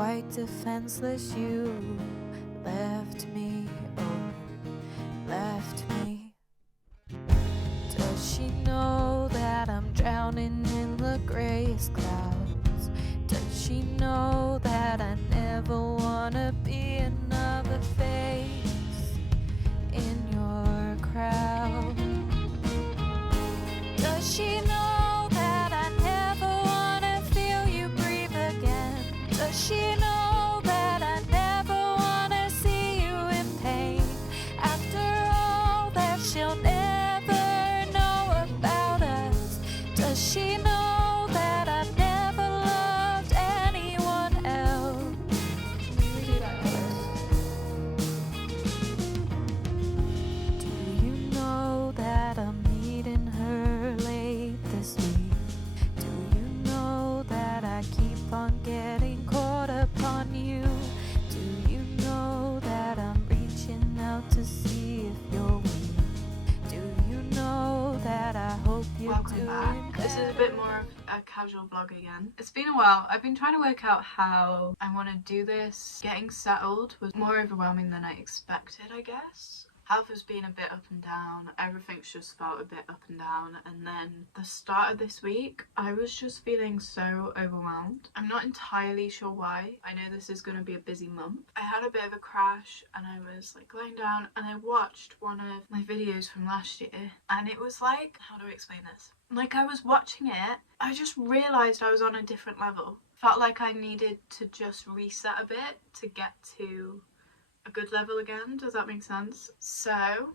quite defenseless. You left me, oh, left me. Does she know that I'm drowning in the grayest clouds? Does she know that I never wanna be another face in your crowd? Does she know that I never wanna feel you breathe again? Does she know that I never wanna see you in pain? After all that she'll never know about us. Does she know that I've never loved anyone else? Do you know that I'm meeting her late this week? Do you know that I keep on getting caught up on you? Do you know that I'm reaching out to see if you're weak? Do you know that I hope you're Welcome doing back. This is a better? bit more of a casual vlog again. It's been a while. I've been trying to work out how I want to do this. Getting settled was more overwhelming than I expected, I guess. Health has been a bit up and down. Everything's just felt a bit up and down. And then the start of this week, I was just feeling so overwhelmed. I'm not entirely sure why. I know this is going to be a busy month. I had a bit of a crash and I was like lying down and I watched one of my videos from last year. And it was like, how do I explain this? Like I was watching it, I just realised I was on a different level. Felt like I needed to just reset a bit to get to a good level again. Does that make sense? So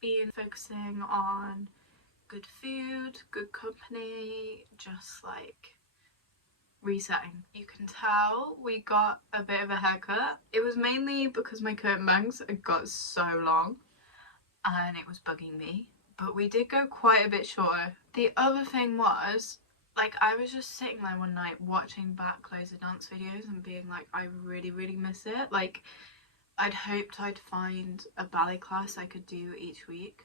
been focusing on good food, good company, just like resetting. You can tell we got a bit of a haircut. It was mainly because my curtain bangs had got so long and it was bugging me, but we did go quite a bit shorter. The other thing was, like, I was just sitting there one night watching back loads of dance videos and being like, I really miss it. Like, I'd hoped I'd find a ballet class I could do each week,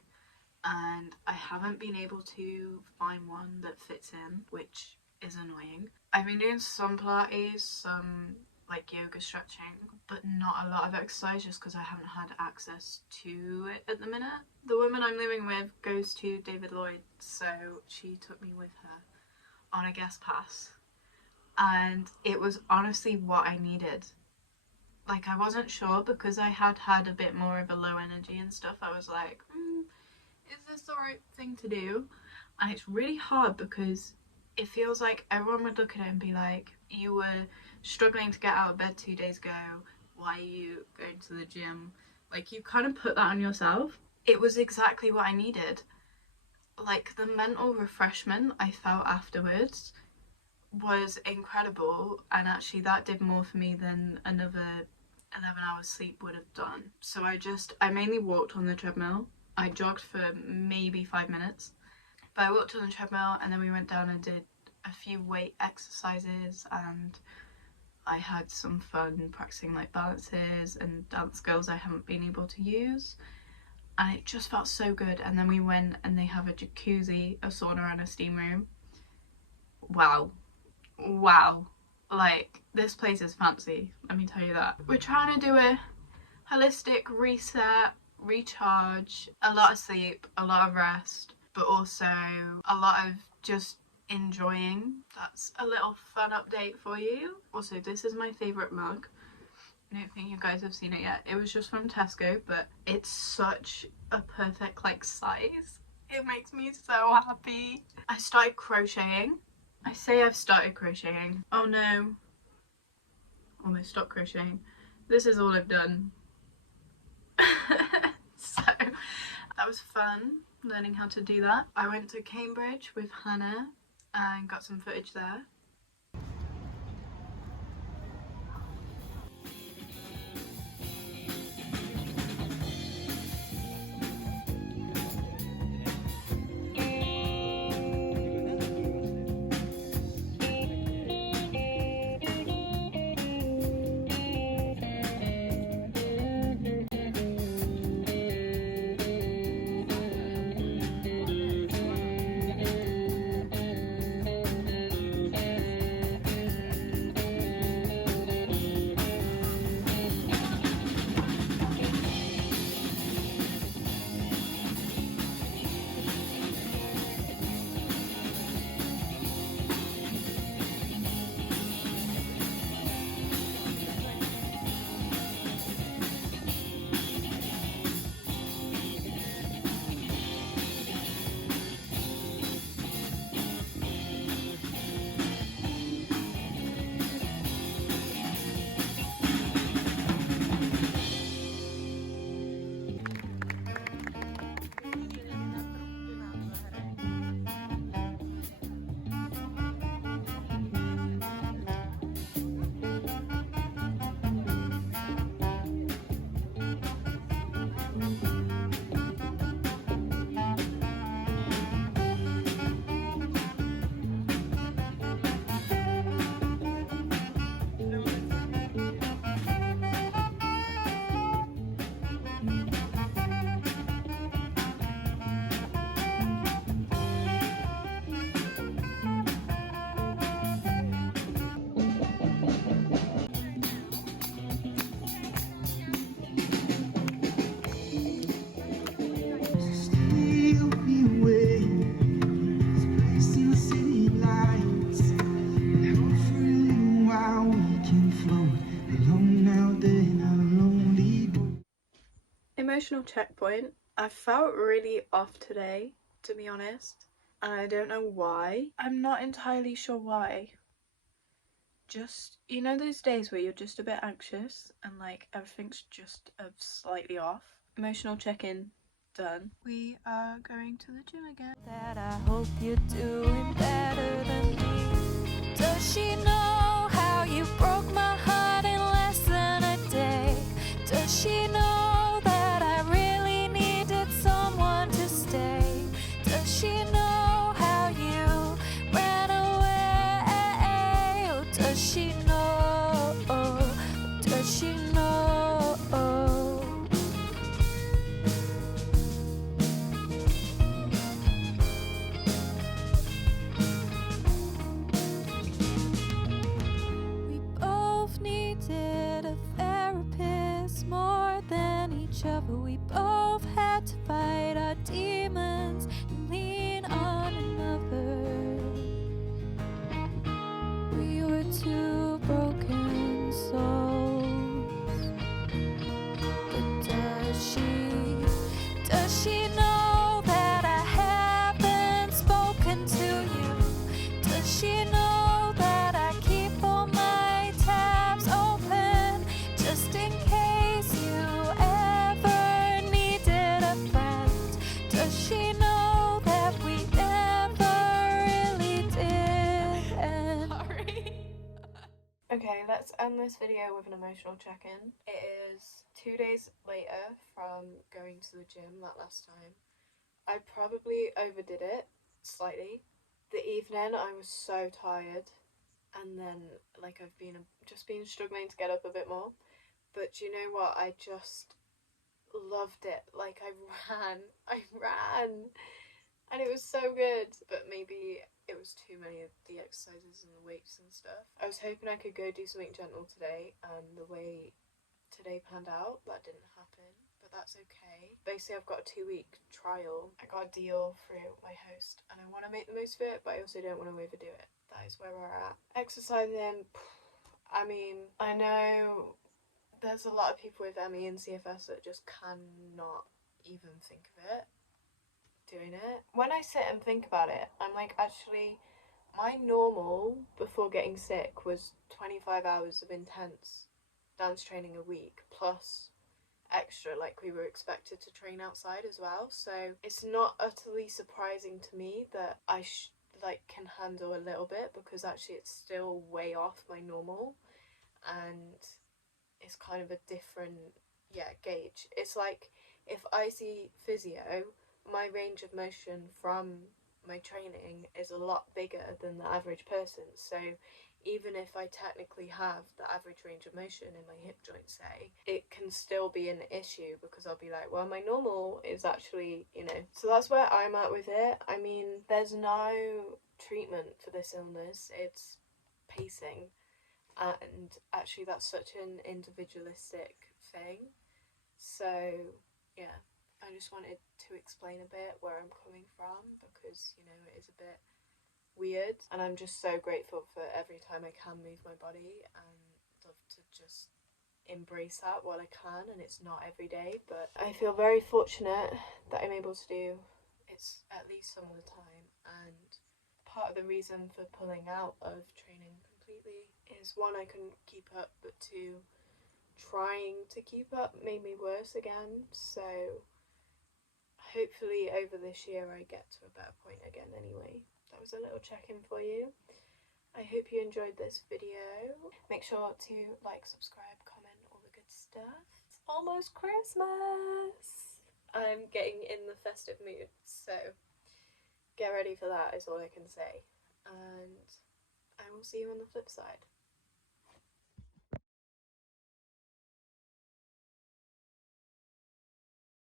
and I haven't been able to find one that fits in, which is annoying. I've been doing some Pilates, some like yoga stretching, but not a lot of exercise just because I haven't had access to it at the minute. The woman I'm living with goes to David Lloyd, so she took me with her on a guest pass, and it was honestly what I needed. Like, I wasn't sure because I had had a bit more of a low energy and stuff. I was like, is this the right thing to do? And it's really hard because it feels like everyone would look at it and be like, you were struggling to get out of bed 2 days ago, why are you going to the gym? Like, you kind of put that on yourself. It was exactly what I needed. Like, the mental refreshment I felt afterwards was incredible, and actually that did more for me than another 11 hours sleep would have done. So I mainly walked on the treadmill. I jogged for maybe 5 minutes, but I walked on the treadmill and then we went down and did a few weight exercises, and I had some fun practicing like balances and dance skills I haven't been able to use, and it just felt so good. And then we went and they have a jacuzzi, a sauna and a steam room. Wow, like, this place is fancy, let me tell you that. We're trying to do a holistic reset, recharge, a lot of sleep, a lot of rest, but also a lot of just enjoying. That's a little fun update for you. Also, this is my favourite mug. I don't think you guys have seen it yet. It was just from Tesco, but it's such a perfect like size. It makes me so happy. I started crocheting. I say I've started crocheting. Oh no. Almost stopped crocheting. This is all I've done. So that was fun, learning how to do that. I went to Cambridge with Hannah and got some footage there. Emotional checkpoint. I felt really off today, to be honest, and I don't know why. I'm not entirely sure why. Just, you know those days where you're just a bit anxious and like everything's just slightly off? Emotional check-in done. We are going to the gym again. That I hope you're doing better than me. Does she know how you broke my heart in less than a day? Does she know that I really needed someone to stay? Does she know how you ran away? Oh, does she know? Does she know? We both needed a therapist more than each other. We both had to fight our demons and lean on another. We were two broken souls. But does she know that I haven't spoken to you? Does she know that I keep all my tabs open just in case you ever needed a friend? Does she know that we never really did end? Sorry. Okay, let's end this video with an emotional check-in. It is 2 days later from going to the gym that last time. I probably overdid it slightly. The evening I was so tired, and then like I've just been struggling to get up a bit more. But you know what? I just loved it. Like I ran, and it was so good. But maybe it was too many of the exercises and the weights and stuff. I was hoping I could go do something gentle today, and the way today planned out, that didn't happen, but that's okay. Basically, I've got a 2-week trial. I got a deal through my host, and I want to make the most of it, but I also don't want to overdo it. That is where we're at. Exercising, I mean, I know there's a lot of people with ME and CFS that just cannot even think of it, doing it. When I sit and think about it, I'm like, actually, my normal before getting sick was 25 hours of intense dance training a week, plus extra, like we were expected to train outside as well. So it's not utterly surprising to me that I can handle a little bit, because actually it's still way off my normal, and it's kind of a different gauge. It's like if I see physio, my range of motion from my training is a lot bigger than the average person. So even if I technically have the average range of motion in my hip joint, say, it can still be an issue, because I'll be like, well, my normal is actually, So that's where I'm at with it. I mean, there's no treatment for this illness. It's pacing. And actually that's such an individualistic thing. So, yeah, I just wanted to explain a bit where I'm coming from, because, it is a bit weird, and I'm just so grateful for every time I can move my body, and love to just embrace that while I can. And it's not every day, but I feel very fortunate that I'm able to do it at least some of the time. And part of the reason for pulling out of training completely is, one, I couldn't keep up, but two, trying to keep up made me worse again. So hopefully over this year I get to a better point again anyway. That was a little check-in for you. I hope you enjoyed this video. Make sure to like, subscribe, comment, all the good stuff. It's almost Christmas. I'm getting in the festive mood, so get ready for that is all I can say. And I will see you on the flip side.